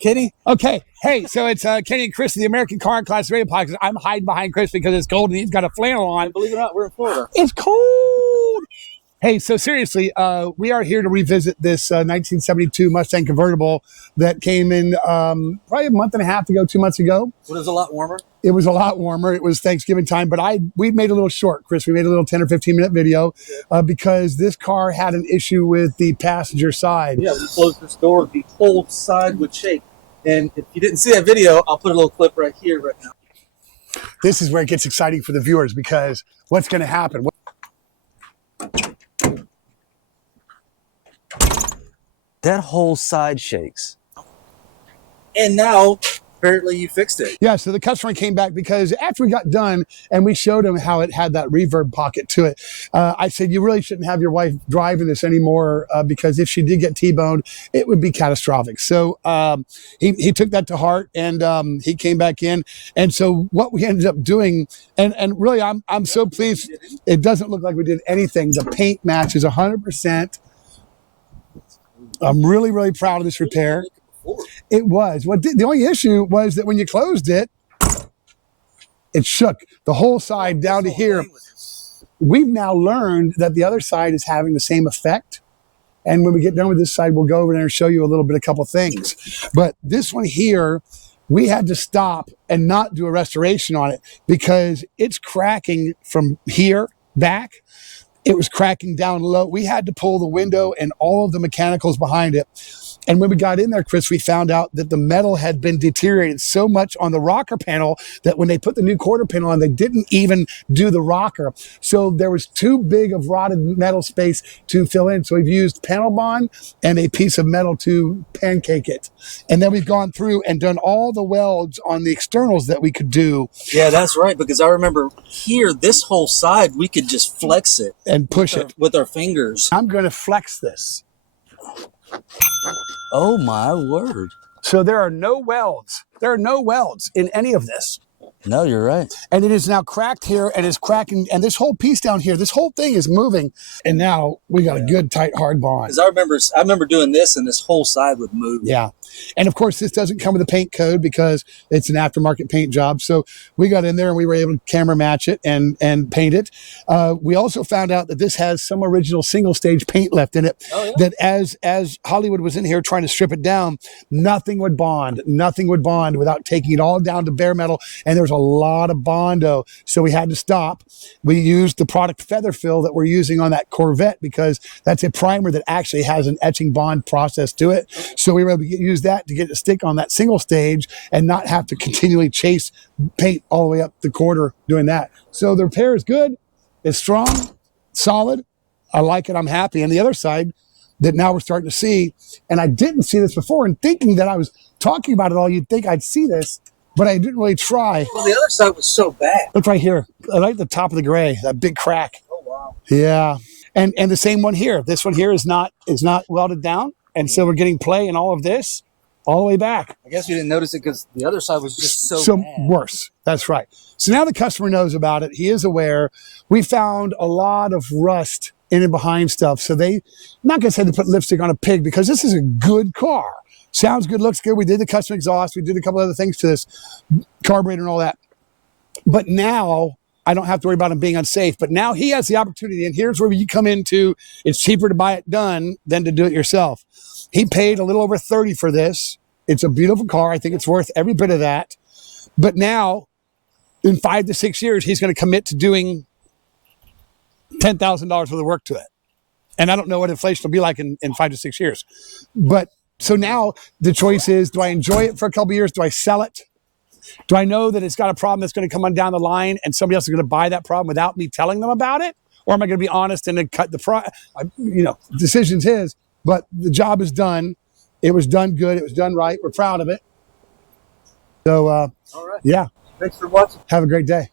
Kenny? Okay. Hey, so it's Kenny and Chris of the American Car and Class Radio Podcast. I'm hiding behind Chris because it's cold and he's got a flannel on. And believe it or not, we're in Florida. It's cold. Hey, so seriously, we are here to revisit this 1972 Mustang convertible that came in probably a month and a half ago, 2 months ago. It was a lot warmer. It was a lot warmer. It was Thanksgiving time, but we made a little short, Chris. We made a little 10 or 15 minute video because this car had an issue with the passenger side. Yeah, we closed this door. The whole side would shake. And if you didn't see that video, I'll put a little clip right here, right now. This is where it gets exciting for the viewers because what's going to happen? That whole side shakes. And now, apparently you fixed it. Yeah, so the customer came back because after we got done and we showed him how it had that reverb pocket to it, I said, you really shouldn't have your wife driving this anymore because if she did get T-boned, it would be catastrophic. So he took that to heart and he came back in. And so what we ended up doing, and really I'm so pleased, it doesn't look like we did anything. The paint matches 100%. I'm really, really proud of this repair. It was. The only issue was that when you closed it, it shook the whole side down to here. We've now learned that the other side is having the same effect. And when we get done with this side, we'll go over there and show you a little bit, a couple things. But this one here, we had to stop and not do a restoration on it because it's cracking from here back. It was cracking down low. We had to pull the window and all of the mechanicals behind it. And when we got in there, Chris, we found out that the metal had been deteriorated so much on the rocker panel that when they put the new quarter panel on, they didn't even do the rocker. So there was too big of rotted metal space to fill in. So we've used panel bond and a piece of metal to pancake it. And then we've gone through and done all the welds on the externals that we could do. Yeah, that's right. Because I remember here, this whole side, we could just flex it. And push it. With our fingers. I'm going to flex this. Oh my word. So there are no welds. There are no welds in any of this. No, you're right. And it is now cracked here and is cracking. And this whole piece down here, this whole thing is moving. And now we got a good, tight, hard bond. Because I remember doing this and this whole side would move. Yeah. And of course, this doesn't come with a paint code because it's an aftermarket paint job. So we got in there and we were able to camera match it and paint it. We also found out that this has some original single stage paint left in it. Oh, yeah. That as Hollywood was in here trying to strip it down, nothing would bond without taking it all down to bare metal. And there was a lot of Bondo. So we had to stop. We used the product feather fill that we're using on that Corvette because that's a primer that actually has an etching bond process to it. So we were able to use that to get it to stick on that single stage and not have to continually chase paint all the way up the quarter doing that. So the repair is good. It's strong, solid. I like it. I'm happy. And the other side that now we're starting to see, and I didn't see this before, and thinking that I was talking about it all, you'd think I'd see this, but I didn't really try. Well, the other side was so bad. Look right here. I like the top of the gray, that big crack. Oh, wow. Yeah. And the same one here. This one here is not welded down. And so we're getting play in all of this all the way back. I guess you didn't notice it because the other side was just so bad. Worse. That's right. So now the customer knows about it. He is aware. We found a lot of rust in and behind stuff. So I'm not going to say they put lipstick on a pig because this is a good car. Sounds good, looks good. We did the custom exhaust. We did a couple other things to this carburetor and all that. But now I don't have to worry about him being unsafe. But now he has the opportunity. And here's where you come into, it's cheaper to buy it done than to do it yourself. He paid a little over $30 for this. It's a beautiful car. I think it's worth every bit of that. But now, in 5 to 6 years, he's going to commit to doing $10,000 worth of work to it. And I don't know what inflation will be like in 5 to 6 years. But so now the choice is, do I enjoy it for a couple of years? Do I sell it? Do I know that it's got a problem that's going to come on down the line and somebody else is going to buy that problem without me telling them about it? Or am I going to be honest and then cut the price? Decision's his, but the job is done. It was done good. It was done right. We're proud of it. So, all right. Yeah. Thanks for watching. Have a great day.